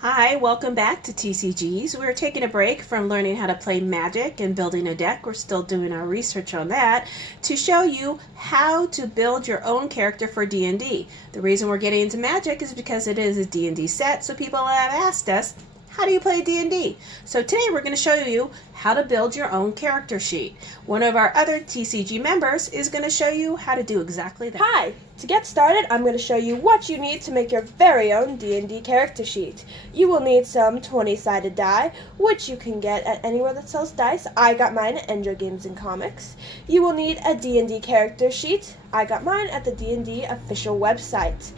Hi, welcome back to TCGs. We're taking a break from learning how to play Magic and building a deck. We're still doing our research on that to show you how to build your own character for D&D. The reason we're getting into Magic is because it is a D&D set, so people have asked us, how do you play D&D? So today we're going to show you how to build your own character sheet. One of our other TCG members is going to show you how to do exactly that. Hi! To get started, I'm going to show you what you need to make your very own D&D character sheet. You will need some 20-sided die, which you can get at anywhere that sells dice. I got mine at Njoy Games and Comics. You will need a D&D character sheet. I got mine at the D&D official website.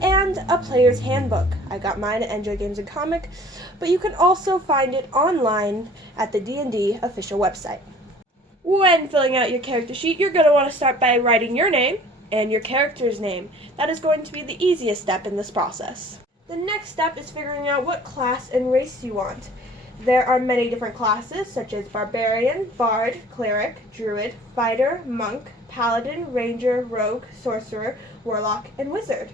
And a player's handbook. I got mine at Njoy Games and Comics, but you can also find it online at the D&D official website. When filling out your character sheet, you're going to want to start by writing your name and your character's name. That is going to be the easiest step in this process. The next step is figuring out what class and race you want. There are many different classes, such as Barbarian, Bard, Cleric, Druid, Fighter, Monk, Paladin, Ranger, Rogue, Sorcerer, Warlock, and Wizard.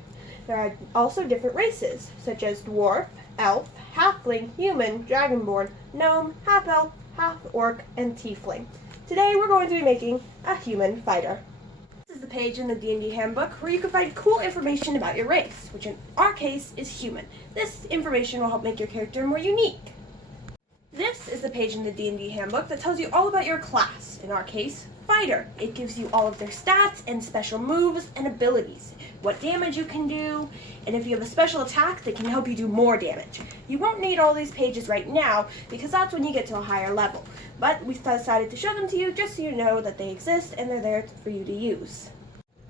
There are also different races, such as Dwarf, Elf, Halfling, Human, Dragonborn, Gnome, Half-Elf, Half-Orc, and Tiefling. Today we're going to be making a Human Fighter. This is the page in the D&D handbook where you can find cool information about your race, which in our case is Human. This information will help make your character more unique. This is the page in the D&D handbook that tells you all about your class, in our case, Fighter. It gives you all of their stats and special moves and abilities, what damage you can do, and if you have a special attack that can help you do more damage. You won't need all these pages right now because that's when you get to a higher level, but we've decided to show them to you just so you know that they exist and they're there for you to use.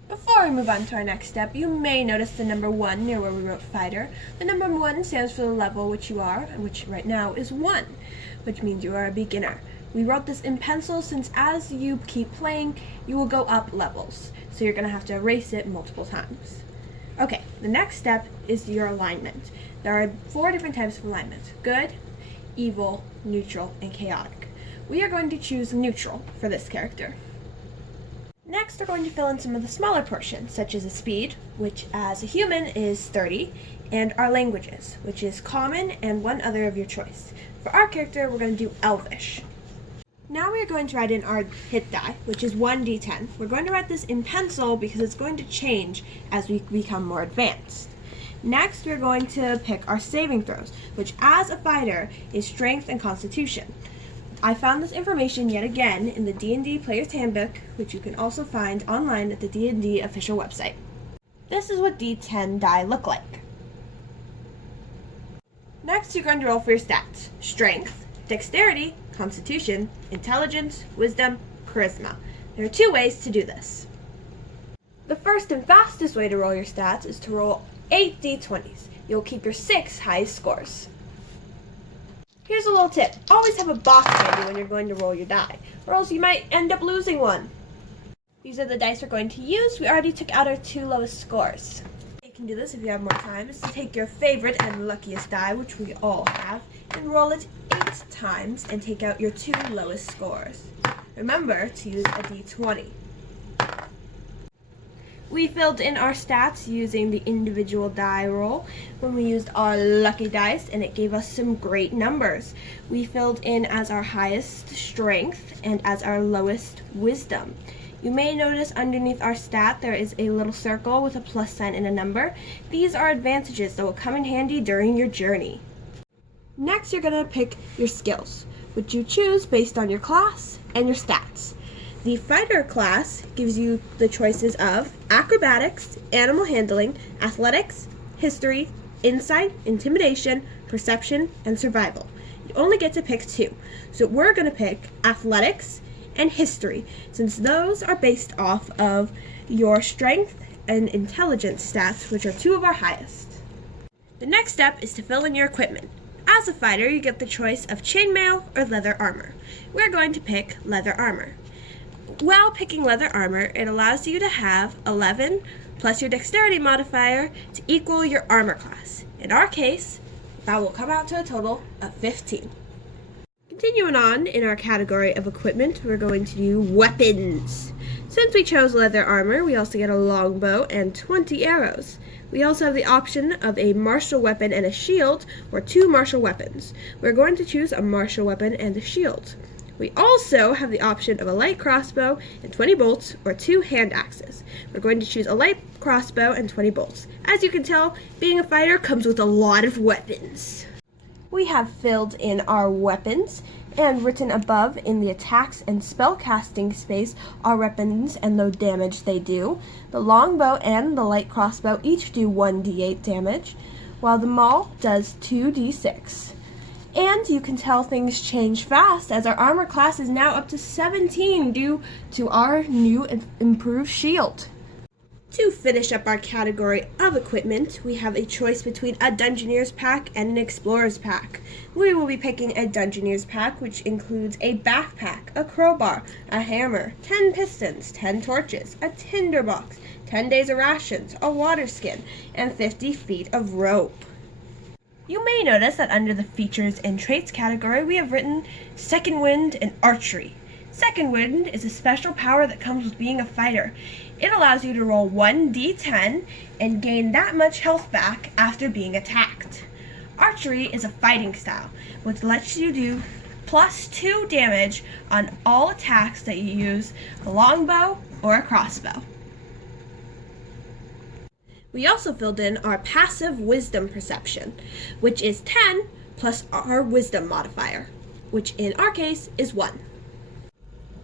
Before we move on to our next step, you may notice the number 1 near where we wrote Fighter. The number 1 stands for the level which you are, which right now is 1, which means you are a beginner. We wrote this in pencil since as you keep playing, you will go up levels. So you're going to have to erase it multiple times. Okay, the next step is your alignment. There are 4 different types of alignment: good, evil, neutral, and chaotic. We are going to choose neutral for this character. Next, we're going to fill in some of the smaller portions, such as a speed, which as a human is 30, and our languages, which is common and one other of your choice. For our character, we're going to do Elvish. Now we are going to write in our hit die, which is 1d10. We're going to write this in pencil because it's going to change as we become more advanced. Next, we're going to pick our saving throws, which as a fighter is strength and constitution. I found this information yet again in the D&D Player's Handbook, which you can also find online at the D&D official website. This is what D10 die look like. Next, you're going to roll for your stats: strength, dexterity, constitution, intelligence, wisdom, charisma. There are 2 ways to do this. The first and fastest way to roll your stats is to roll 8 d20s. You'll keep your 6 highest scores. Here's a little tip. Always have a box handy when you're going to roll your die, or else you might end up losing one. These are the dice we're going to use. We already took out our 2 lowest scores. You can do this if you have more time, is to take your favorite and luckiest die, which we all have, and roll it 8 times and take out your 2 lowest scores. Remember to use a d20. We filled in our stats using the individual die roll when we used our lucky dice, and it gave us some great numbers. We filled in as our highest strength and as our lowest wisdom. You may notice underneath our stat there is a little circle with a plus sign and a number. These are advantages that will come in handy during your journey. Next, you're going to pick your skills, which you choose based on your class and your stats. The fighter class gives you the choices of acrobatics, animal handling, athletics, history, insight, intimidation, perception, and survival. You only get to pick 2. So we're going to pick athletics and history, since those are based off of your strength and intelligence stats, which are 2 of our highest. The next step is to fill in your equipment. As a fighter, you get the choice of chainmail or leather armor. We're going to pick leather armor. While picking leather armor, it allows you to have 11 plus your dexterity modifier to equal your armor class. In our case, that will come out to a total of 15. Continuing on in our category of equipment, we're going to do weapons. Since we chose leather armor, we also get a longbow and 20 arrows. We also have the option of a martial weapon and a shield, or 2 martial weapons. We're going to choose a martial weapon and a shield. We also have the option of a light crossbow and 20 bolts, or 2 hand axes. We're going to choose a light crossbow and 20 bolts. As you can tell, being a fighter comes with a lot of weapons. We have filled in our weapons, and written above in the attacks and spellcasting space are weapons and the damage they do. The longbow and the light crossbow each do 1d8 damage, while the maul does 2d6. And you can tell things change fast, as our armor class is now up to 17 due to our new improved shield. To finish up our category of equipment, we have a choice between a Dungeoneer's pack and an Explorer's pack. We will be picking a Dungeoneer's pack, which includes a backpack, a crowbar, a hammer, 10 pistons, 10 torches, a tinderbox, 10 days of rations, a water skin, and 50 feet of rope. You may notice that under the Features and Traits category, we have written Second Wind and Archery. Second Wind is a special power that comes with being a fighter. It allows you to roll 1d10 and gain that much health back after being attacked. Archery is a fighting style, which lets you do plus 2 damage on all attacks that you use a longbow or a crossbow. We also filled in our passive wisdom perception, which is 10 plus our wisdom modifier, which in our case is 1.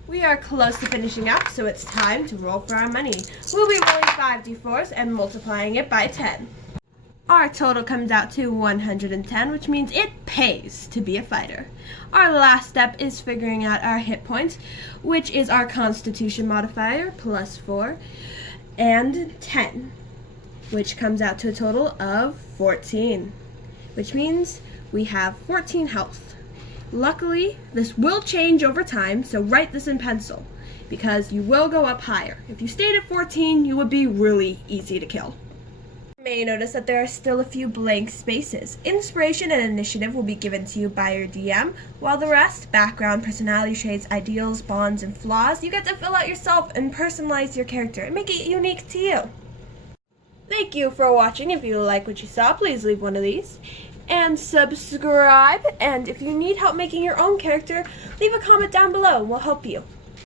We are close to finishing up, so it's time to roll for our money. We'll be rolling 5d4s and multiplying it by 10. Our total comes out to 110, which means it pays to be a fighter. Our last step is figuring out our hit points, which is our Constitution modifier, plus 4, and 10, which comes out to a total of 14, which means we have 14 health. Luckily, this will change over time, so write this in pencil, because you will go up higher. If you stayed at 14, you would be really easy to kill. You may notice that there are still a few blank spaces. Inspiration and initiative will be given to you by your DM, while the rest, background, personality traits, ideals, bonds, and flaws, you get to fill out yourself and personalize your character and make it unique to you. Thank you for watching. If you like what you saw, please leave one of these. And subscribe, and if you need help making your own character, leave a comment down below and we'll help you.